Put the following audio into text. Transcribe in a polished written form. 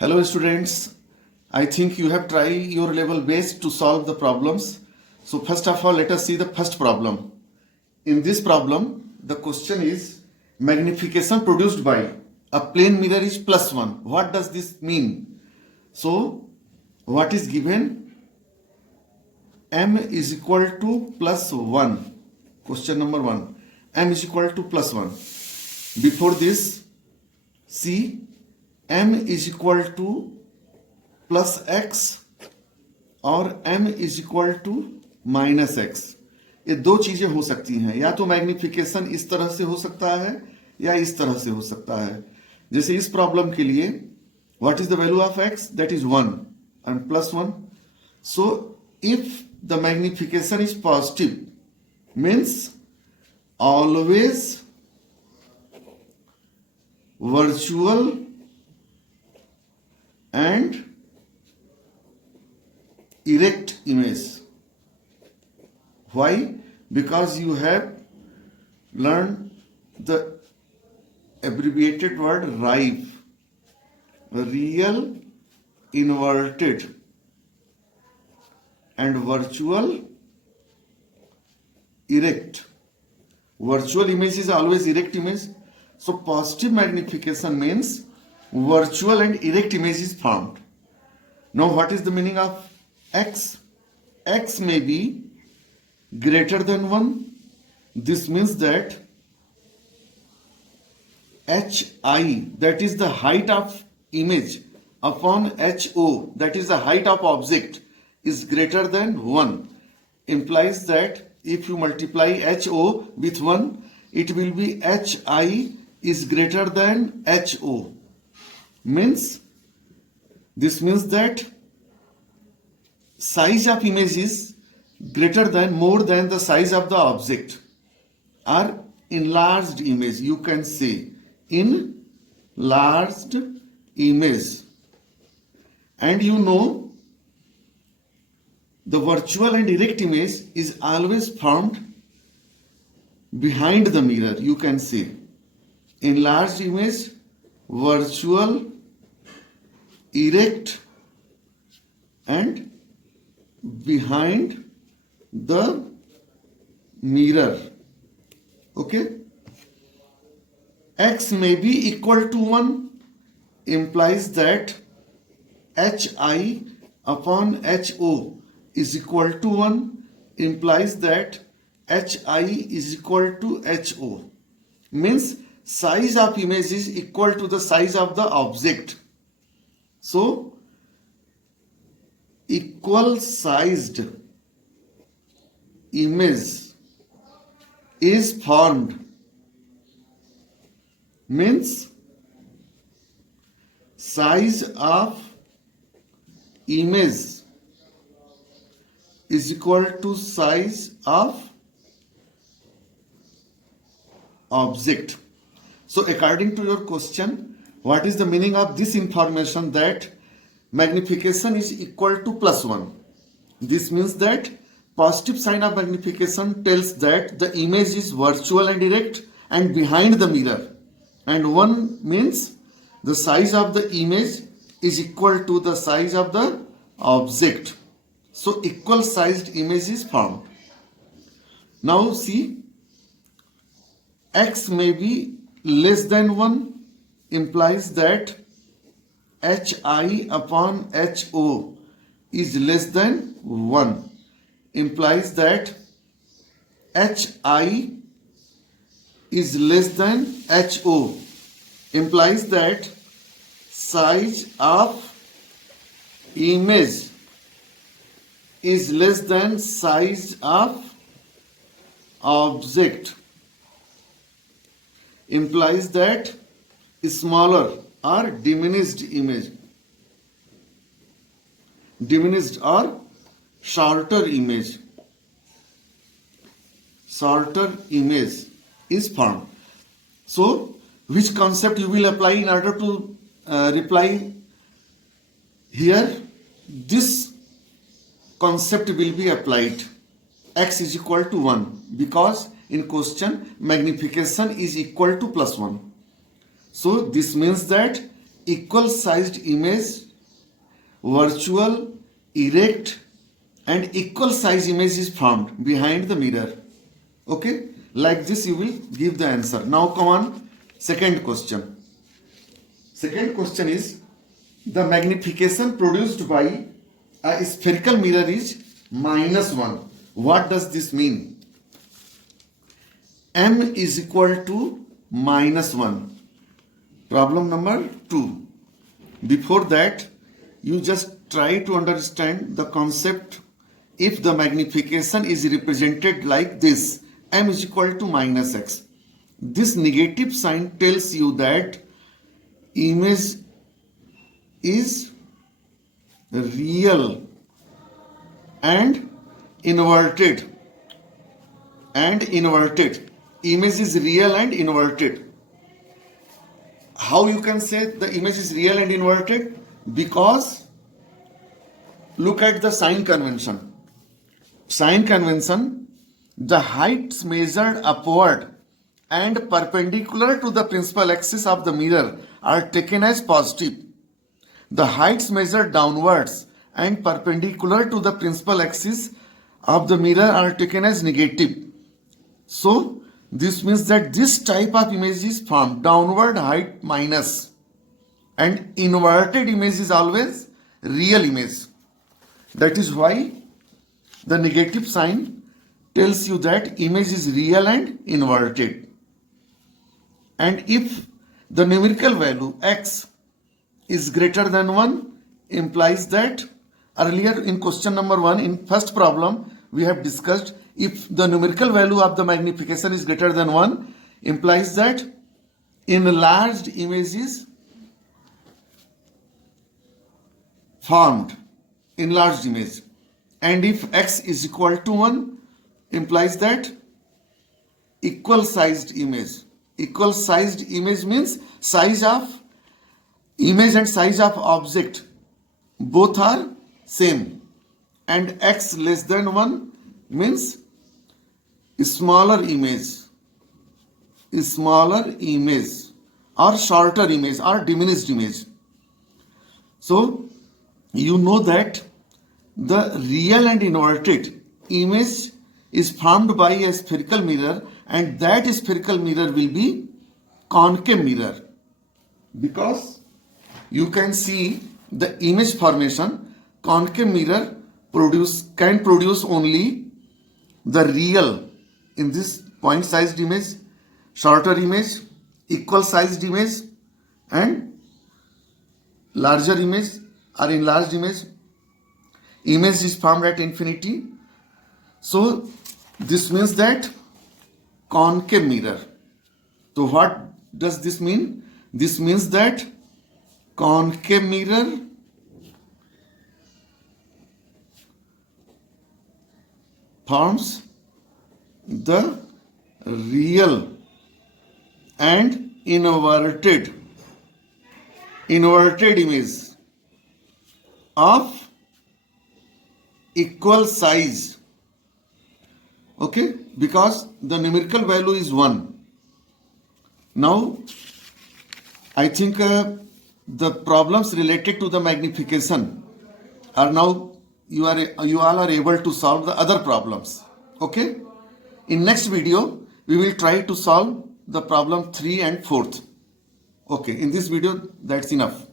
Hello students, I think you have tried your level best to solve the problems. So first of all, let us see the first problem. In this problem, the question is magnification produced by a plane mirror is +1. What does this mean? So what is given? M is equal to +1. Question number 1. M is equal to +1. Before this, see m is equal to plus x और m is equal to minus x. ये दो चीजें हो सकती हैं, या तो magnification इस तरह से हो सकता है या इस तरह से हो सकता है. जैसे इस प्रॉब्लम के लिए what is the value of x? That is 1 and +1. So if the magnification is positive means always virtual and erect image. Why? Because you have learned the abbreviated word RIVE, real, inverted and virtual, erect. Virtual image is always erect image. So positive magnification means virtual and erect image is formed. Now what is the meaning of x? X may be greater than 1. This means that hi, that is the height of image, upon ho, that is the height of object, is greater than 1. Implies that if you multiply ho with 1, it will be hi is greater than ho. Means this means that size of image is greater than, more than the size of the object, or enlarged image, you can say enlarged image. And you know the virtual and erect image is always formed behind the mirror, you can say enlarged image, virtual, erect and behind the mirror. Okay, x may be equal to 1 implies that hi upon ho is equal to 1 implies that hi is equal to ho. Means size of image is equal to the size of the object. So equal sized image is formed. Means size of image is equal to size of object. So according to your question, what is the meaning of this information that magnification is equal to +1? This means that positive sign of magnification tells that the image is virtual and erect and behind the mirror, and 1 means the size of the image is equal to the size of the object. So equal sized image is formed. Now see, x may be less than 1 implies that hi upon ho is less than 1 implies that hi is less than ho implies that size of image is less than size of object implies that smaller or diminished image, diminished or shorter image is formed. So which concept you will apply in order to reply here? This concept will be applied. X is equal to 1 because in question magnification is equal to +1. So this means that equal sized image, virtual, erect and equal size image is formed behind the mirror. Okay, like this you will give the answer. Now come on, second question. Second question is, the magnification produced by a spherical mirror is -1. What does this mean? M is equal to -1. Problem number 2. Before that, you just try to understand the concept. If the magnification is represented like this, M is equal to -x. This negative sign tells you that image is real and inverted. Image is real and inverted. How you can say the image is real and inverted? Because look at the sign convention. Sign convention, the heights measured upward and perpendicular to the principal axis of the mirror are taken as positive. The heights measured downwards and perpendicular to the principal axis of the mirror are taken as negative. So this means that this type of image is formed downward height minus, and inverted image is always real image. That is why the negative sign tells you that image is real and inverted. And if the numerical value x is greater than 1, implies that earlier in question number 1 in first problem we have discussed, if the numerical value of the magnification is greater than 1, implies that enlarged image is formed, enlarged image. And if x is equal to 1, implies that equal sized image. Equal sized image means size of image and size of object both are same, and x less than 1 means smaller image or shorter image or diminished image. So you know that the real and inverted image is formed by a spherical mirror, and that spherical mirror will be concave mirror, because you can see the image formation. Concave mirror can produce only the real, in this point sized image, shorter image, equal sized image and larger image or enlarged image. Image is formed at infinity. So this means that concave mirror. So what does this mean? This means that concave mirror forms the real and inverted image of equal size. Okay, because the numerical value is 1. Now I think the problems related to the magnification are now you all are able to solve the other problems. Okay, in next video we will try to solve the problem 3 and 4th. Okay, in this video that's enough.